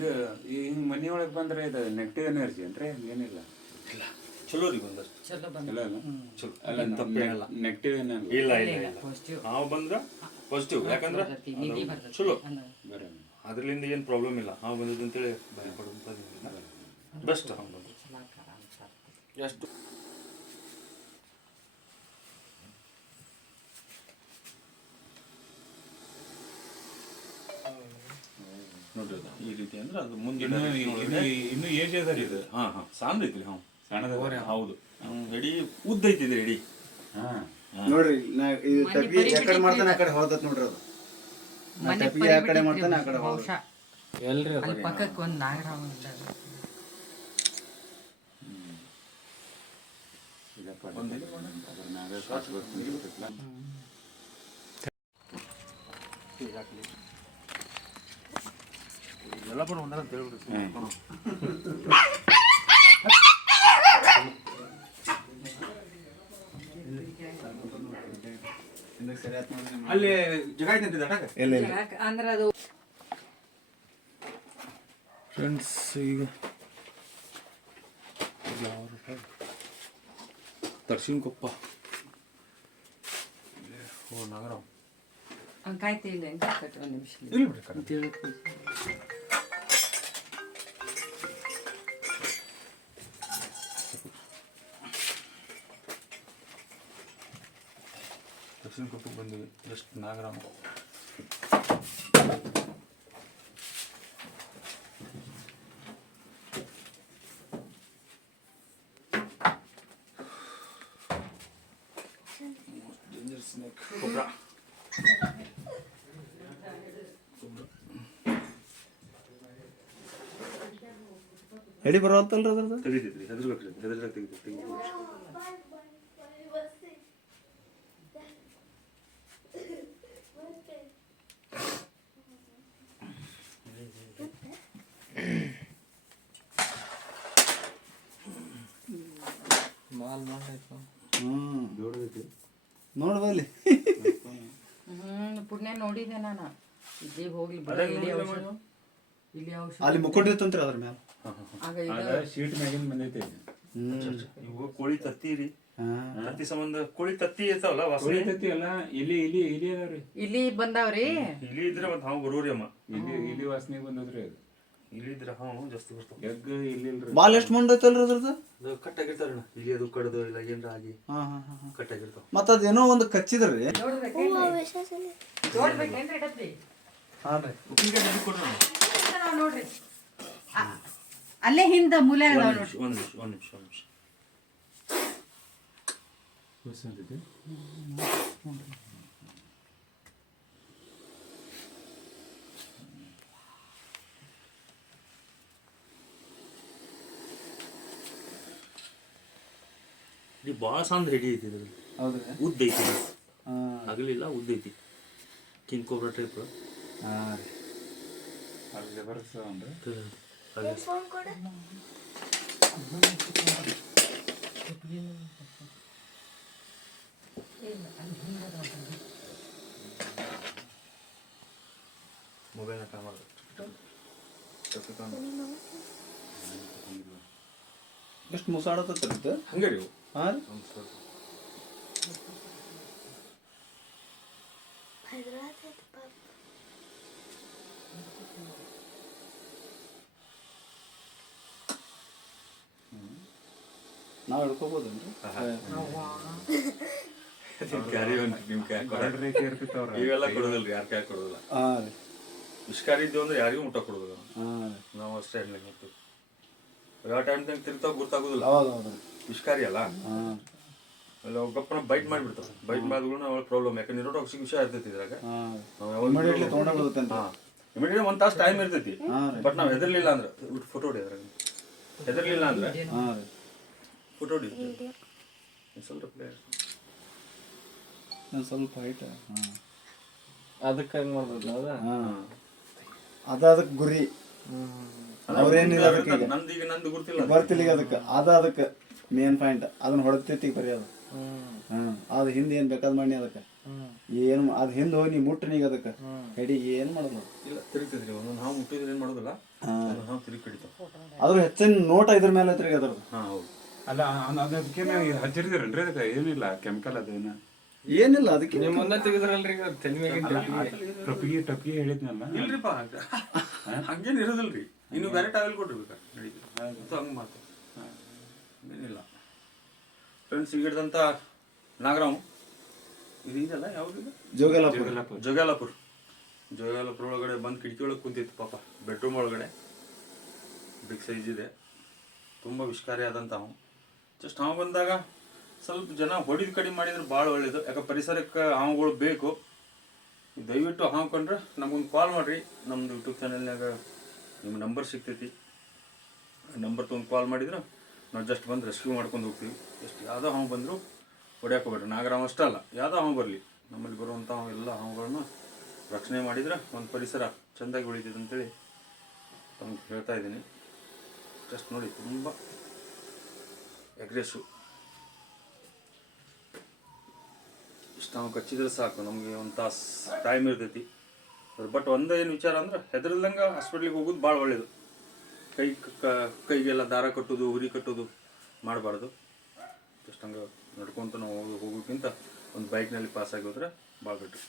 ಇದು ಹಿಂಗೆ ಮನೆ ಒಳಗೆ ಬಂದ್ರೆ ಇದು ನೆಗೆಟಿವ್ ಎನರ್ಜಿ ಅಂದ್ರೆ ಹಂಗೇನಿಲ್ಲ. ಇಲ್ಲ ಚಲೋ ರೀ ಬಂದಷ್ಟು ಚಲೋ ಅಲ್ಲ ಚಲೋ ಅಲ್ಲ ತಪ್ಪೇನಲ್ಲ. ನೆಗೆಟಿವ್ ಏನಿಲ್ಲ. ಇಲ್ಲ ಇಲ್ಲ ಇಲ್ಲ ನಾವು ಬಂದ್ರೆ ಪಾಸಿಟಿವ್. ಯಾಕಂದ್ರೆ ಚಲೋ ಅದ್ರಲ್ಲಿಂದ ಏನು ಪ್ರಾಬ್ಲಮ್ ಇಲ್ಲ. ಹಾವು ಬಂದದ್ದು ಅಂತೇಳಿ ಭಯ ಪಡುವಂಥದ್ದಿಲ್ಲ. ಬೆಸ್ಟ್ ಹಾವು ಬಂದು ಎಷ್ಟು ನೋಡ್ರಿ ಈ ರೀತಿ ಅಂದ್ರೆ ಅದು ಮುಂದಿನ ಇನ್ನು ಏಜ್ ಅದ ರೀ ಇದು. ಸಣ್ಣ ಐತ್ರಿ ಹಾವು. ಸಣ್ಣದ ಹೌದು ಎಡಿ ಉದ್ದ ಐತಿದೆ ಎಡಿ. ನೋಡ್ರಿ ಇದು ಟಪಿ ಯಾಕಡೆ ಮಾಡ್ತಾನೆ ಆ ಕಡೆ ಹೋದತ್ ನೋಡ್ರಿ ಅದು. ಟಪಿ ಆ ಕಡೆ ಮಾಡ್ತಾನೆ ಆ ಕಡೆ ಹೋದ. ಎಲ್ರಿ ಅಲ್ಲಿ ಪಕ್ಕಕ್ಕೆ ಒಂದು ನಾಗರಾಮ ಇದ್ದಾರೆ. ಎಲ್ಲ ಬರೋ ಒಂದರ ಅಂತ ಹೇಳ್ಬಿಡ್ರಿ. ಅಲ್ಲಿ ಜಗ ಐತೆ ಅಂದ್ರೆ ಅದು ಫ್ರೆಂಡ್ಸ್ ಈಗ ತರ್ಸಿನ್ಕೊಪ್ಪ ಓ ನಾಗರಾವ್ ಕಾಯ್ತಿ ಇಲ್ಲ ಒಂದು ನಿಮಿಷ ಇಲ್ಲ ಬಿಡ್ರಿ ತರ್ಸಿನ್ಕೊಪ್ಪಕ್ಕೆ ಬಂದಿವಿ. ಎಷ್ಟು ನಾಗರಾವ್ ಗೊಬ್ಬರ ಎಡಿ ಬರೋತ್ತಲ್ರಿ ಅದ್ರದ್ದು ತೆಗಿತೈತ್ರಿ. ಹೆದರ್ಬೇಕು ತೆಗಿತೈತಿ. ನೋಡ್ಬಲ್ಲಿ ಪುಣ್ಯ ನೋಡಿದೆ ನಾನು. ಇಲ್ಲಿ ಹೋಗ್ಲಿ ಇಲ್ಲಿ ಔಷಧ ಅಲ್ಲಿ ಮುಕ್ಕೊಂಡಿತ್ತಂತ್ರಿ ಅದ್ರ ಮ್ಯಾಲ. ಆಗ ಶೀಟ್ ಮ್ಯಾಗಿನ ಬಂದೈತಿ. ಇವು ಕೋಳಿ ತತ್ತಿ ರೀ. ತತ್ತಿ ಸಂಬಂಧ ಕೋಳಿ ತತ್ತಿ ಇರ್ತಾವಲ್ಲ ವಾಸನೆ ತತ್ತಿ ಅಲ್ಲ ಇಲಿ ಇಲಿ ಇಲಿ ಅದಾವ್ರಿ. ಇಲ್ಲಿ ಬಂದಾವ್ರಿ. ಇಲಿ ಇದ್ರೆ ಮತ್ತೆ ಹಾವು ಬರೋರಿ ಅಮ್ಮ. ಇಲಿ ವಾಸನೆ ಬಂದದ್ರಿ ಅದು. ಇಲಿ ಇದ್ರೆ ಹಾವು ಜಾಸ್ತಿ ಬರ್ತಾವ. ಎಗ್ ಇಲ್ಲಿ ಇಲ್ರಿ. ಬಾಲ್ ಎಷ್ಟು ಮಂಡೈತಲ್ರಿ ಅದ್ರದ್ದು? ಅದು ಕಟ್ಟಾಗಿರ್ತಾರಣ್ಣ. ಇಲ್ಲಿ ಅದು ಕಡ್ದು ಇಲ್ಲ ಏನ್ರ ಆಗಿ ಕಟ್ಟಾಗಿರ್ತಾವ. ಮತ್ತ ಅದೇನೋ ಒಂದು ಕಚ್ಚಿದ್ರಿ. ನೋಡ್ರಿ ಅಲ್ಲೇ ಹಿಂದ ಮೂಲೆ ಒಂದ್ ನಿಮಿಷ ಇಲ್ಲಿ ಭಾಳ ಸಣ್ಣ ರೆಡಿ ಐತಿ ಇದ್ರಲ್ಲಿ. ಉದ್ದ ಐತಿ ಆಗಲಿಲ್ಲ ಉದ್ದ ಐತಿ. King cobra type. ಮೊಬೈಲ್ ಎಷ್ಟು ಮುಸಾಡತ್ತ ಹಂಗೆ ರೀ. ಹಾಂ ನಾವು ಹಿಡ್ಕೋಬೋದೇನ್ರಿ? ಇವೆಲ್ಲ ಕೊಡೋದಿಲ್ರಿ. ಯಾರ ಕೈ ಕೊಡೋದಿಲ್ಲ. ವಿಷ್ಕಾರಿ ಇದ್ದೇವೆ ಅಂದ್ರೆ ಯಾರಿಗೂ ಮುಟ್ಟ ಕೊಡೋದಿಲ್ಲ. ನಾವು ಅಷ್ಟೇ ಹೆಣ್ಣಿಗೆ ಮುಟ್ತೀವಿ. ಯಾವ ಟೈಮ್ದಾಗ ತಿರ್ತಾವ ಗೊತ್ತಾಗೋದಿಲ್ಲ. ವಿಷ್ಕಾರಿ ಅಲ್ಲ ಅಲ್ಲ ಗಪ್ಪನ ಬೈಟ್ ಮಾಡಿಬಿಡ್ತಾವೆ. ಬೈಟ್ ಮಾಡಿದ್ರು ಅವಳ ಪ್ರಾಬ್ಲಮ್. ಯಾಕಂದ್ರೆ ನಿರೋಟೋಕ್ಸಿಕ್ ವಿಷಯ ಇರ್ತೈತಿ ಇದ್ರಾಗ. ಇಮಿಡಿಯೇಟ್ ಒಂದು ತಾಸು ಟೈಮ್ ಇರ್ತೈತಿ. ಬಟ್ ನಾವು ಹೆದರ್ಲಿಲ್ಲ ಅಂದ್ರೆ ಫೋಟೋ ಹೊಡಿ. ಅದ್ರಾಗ ಹೆದರ್ಲಿಲ್ಲ ಅಂದ್ರೆ ಫೋಟೋ ಹೊಡಿ. ಸ್ವಲ್ಪ ಹೈಟ್ ಅದಕ್ಕೆ ಹೆಂಗೆ ಮಾಡ್ಬೋದು ಅದಕ್ಕೆ ಗುರಿ ಅವ್ರೇನಿಲ್ಲ. ಅದಕ್ಕೆ ನಂದು ಗುರ್ತಿಲ್ಲ ಬರ್ತಿಲ್ಲ ಈಗ. ಅದಕ್ಕೆ ಮೇನ್ ಪಾಯಿಂಟ್ ಅದನ್ನ ಹೊಡೆತೈತಿ ಬರೀ ಅದು. ಅದು ಹಿಂದೆ ಏನು ಬೇಕಾದ್ ಮಾಡಿ ಅದಕ್ಕೆ ಏನು ಅದು ಹಿಂದೆ ಹೋಗಿ ನೀ ಮುಟ್ಟ ನೀಗ ಅದಕ್ಕೆ ಹೆಡಿ ಏನು ಮಾಡೋದು ಇಲ್ಲ. ತಿರುಗ್ತೈತ್ರಿ ಒಂದೊಂದು ಹಾವು ಮುಟ್ಟಿದ್ರೆ ಏನು ಮಾಡೋದಿಲ್ಲ. ಅದ್ರ ಹೆಚ್ಚಿನ ನೋಟ ಇದ್ರ ಮೇಲೆ ಐತ್ರಿ ಅದ್ರದ್ದು. ಹಾಂ ಹೌದು. ಅಲ್ಲ ಅದಕ್ಕೇನು ಹಚ್ಚಿರ್ತೀರನ್ರಿ ಅದಕ್ಕೆ ಏನಿಲ್ಲ ಕೆಮಿಕಲ್ ಅದೇನ ಏನಿಲ್ಲ ಅದಕ್ಕೆ. ನಿಮ್ಮ ಮುಂದೆ ತೆಗೆದ್ರಲ್ರಿ ಈಗ ತಲೆ ಮ್ಯಾಗಿನ ಟೊಪ್ಪಿಗೆ ಹೇಳಿದ್ನಲ್ಲ. ಇಲ್ರಿಪ್ಪ ಹಂಗೇನು ಇರೋದಿಲ್ರಿ. ಇನ್ನು ಬೇರೆ ಟಾವೆಲ್ ಕೊಟ್ಟಿರ್ಬೇಕಾರೆ ನಡೀತದೆ ಹಂಗೆ ಮಾತು ಏನಿಲ್ಲ. ಫ್ರೆಂಡ್ಸ್ ಈಗ ಹಿಡ್ದಂಥ ನಾಗರಾಮ್ ಇದು ಇದೆಲ್ಲ ಯಾವ್ದು ಜೋಗಾಲಪುರ ಒಳಗಡೆ ಬಂದು ಕಿಟಕಿ ಒಳಗೆ ಕುಂತಿತ್ತು ಪಾಪ. ಬೆಡ್ರೂಮ್ ಒಳಗಡೆ ಬಿಗ್ ಸೈಜ್ ಇದೆ, ತುಂಬ ವಿಷಕಾರಿ ಆದಂಥ ಹಾವು. ಜಸ್ಟ್ ಹಾವು ಬಂದಾಗ ಸ್ವಲ್ಪ ಜನ ಹೊಡಿದು ಕಡಿಮೆ ಮಾಡಿದ್ರೆ ಭಾಳ ಒಳ್ಳೇದು. ಯಾಕೆ ಪರಿಸರಕ್ಕೆ ಹಾವುಗಳು ಬೇಕು. ದಯವಿಟ್ಟು ಹಾವು ಕಂಡ್ರೆ ನಮಗೊಂದು ಕಾಲ್ ಮಾಡಿರಿ. ನಮ್ಮದು ಯೂಟ್ಯೂಬ್ ಚಾನಲ್ನಾಗ ನಿಮ್ಮ ನಂಬರ್ ಸಿಗ್ತೈತಿ. ನಂಬರ್ ತೊಗೊಂಡು ಕಾಲ್ ಮಾಡಿದ್ರೆ ನಾವು ಜಸ್ಟ್ ಬಂದು ರೆಸ್ಕ್ಯೂ ಮಾಡ್ಕೊಂಡು ಹೋಗ್ತೀವಿ. ಎಷ್ಟು ಯಾವುದೋ ಹಾವು ಬಂದರೂ ಹೊಡ್ಯಾಕೆ ಹೋಗ್ಬೇಡ್ರಿ. ನಾಗರಾಮ ಅಷ್ಟೇ ಅಲ್ಲ, ಯಾವುದೋ ಹಾವು ಬರಲಿ ನಮ್ಮಲ್ಲಿ ಬರುವಂಥ ಎಲ್ಲ ಹಾವುಗಳನ್ನ ರಕ್ಷಣೆ ಮಾಡಿದ್ರೆ ಒಂದು ಪರಿಸರ ಚೆಂದಾಗಿ ಉಳಿತೈತೆ ಅಂತೇಳಿ ತಮ್ಗೆ ಹೇಳ್ತಾ ಇದ್ದೀನಿ. ಜಸ್ಟ್ ನೋಡಿ ತುಂಬ ಅಗ್ರೆಸಿವ್. ಇಷ್ಟು ನಾವು ಕಚ್ಚಿದ್ರೆ ಸಾಕು, ನಮಗೆ ಒಂದು ತಾಸು ಟೈಮ್ ಇರ್ತೈತಿ. ಬಟ್ ಒಂದು ಏನು ವಿಚಾರ ಅಂದ್ರೆ ಹೆದರ್ದಂಗೆ ಹಾಸ್ಪಿಟ್ಲಿಗೆ ಹೋಗೋದು ಭಾಳ ಒಳ್ಳೆಯದು. ಕೈಗೆಲ್ಲ ದಾರ ಕಟ್ಟೋದು ಉರಿ ಕಟ್ಟೋದು ಮಾಡಬಾರ್ದು. ಜಸ್ಟ್ ಹಂಗೆ ನಡ್ಕೊತ ನಾವು ಹೋಗೋಕ್ಕಿಂತ ಒಂದು ಬೈಕ್ನಲ್ಲಿ ಪಾಸ್ ಆಗಿ ಹೋದ್ರೆ ಭಾಳ ಬೆಟ್ರು.